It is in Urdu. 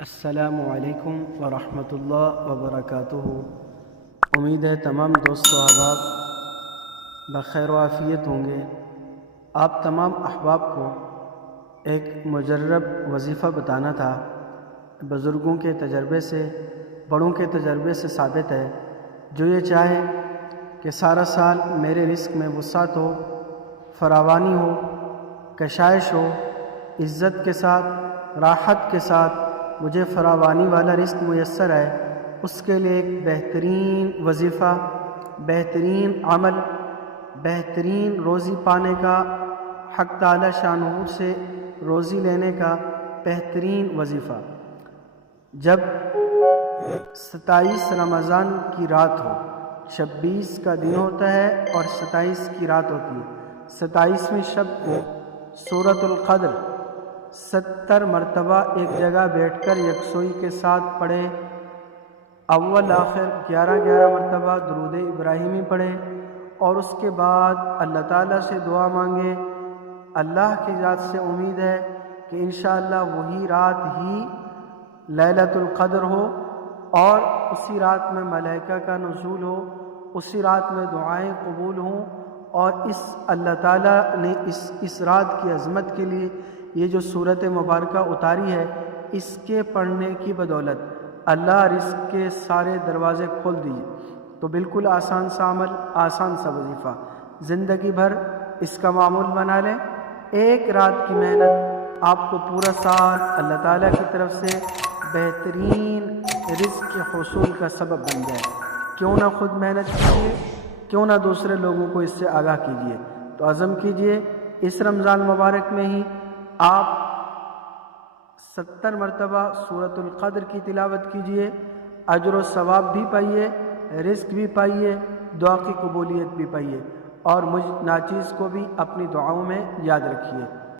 السلام علیکم ورحمۃ اللہ وبرکاتہ۔ امید ہے تمام دوست و احباب بخیر و عافیت ہوں گے۔ آپ تمام احباب کو ایک مجرب وظیفہ بتانا تھا۔ بزرگوں کے تجربے سے، بڑوں کے تجربے سے ثابت ہے، جو یہ چاہے کہ سارا سال میرے رزق میں وسعت ہو، فراوانی ہو، کشائش ہو، عزت کے ساتھ، راحت کے ساتھ مجھے فراوانی والا رزق میسر ہے، اس کے لیے ایک بہترین وظیفہ، بہترین عمل، بہترین روزی پانے کا، حق تعالی شانہ سے روزی لینے کا بہترین وظیفہ۔ جب 27 رمضان کی رات ہو، 26 کا دن ہوتا ہے اور 27 کی رات ہوتی ہے، 27ویں شب کو سورۃ القدر 70 مرتبہ ایک جگہ بیٹھ کر یکسوئی کے ساتھ پڑھے، اول آخر 11 مرتبہ درود ابراہیمی پڑھے، اور اس کے بعد اللہ تعالیٰ سے دعا مانگے۔ اللہ کی ذات سے امید ہے کہ انشاءاللہ وہی رات ہی لیلۃ القدر ہو، اور اسی رات میں ملائکہ کا نزول ہو، اسی رات میں دعائیں قبول ہوں، اور اس اللہ تعالیٰ نے اس رات کی عظمت کے لیے یہ جو صورت مبارکہ اتاری ہے، اس کے پڑھنے کی بدولت اللہ رزق کے سارے دروازے کھول دیجیے۔ تو بالکل آسان سا عمل، آسان سا وظیفہ، زندگی بھر اس کا معمول بنا لیں۔ ایک رات کی محنت آپ کو پورا سال اللہ تعالیٰ کی طرف سے بہترین رزق کے حصول کا سبب بن جائے۔ کیوں نہ خود محنت کیجیے، کیوں نہ دوسرے لوگوں کو اس سے آگاہ کیجیے۔ تو عزم کیجیے، اس رمضان مبارک میں ہی آپ 70 مرتبہ سورۃ القدر کی تلاوت کیجیے، اجر و ثواب بھی پائیے، رزق بھی پائیے، دعا کی قبولیت بھی پائیے، اور مجھ ناچیز کو بھی اپنی دعاؤں میں یاد رکھیے۔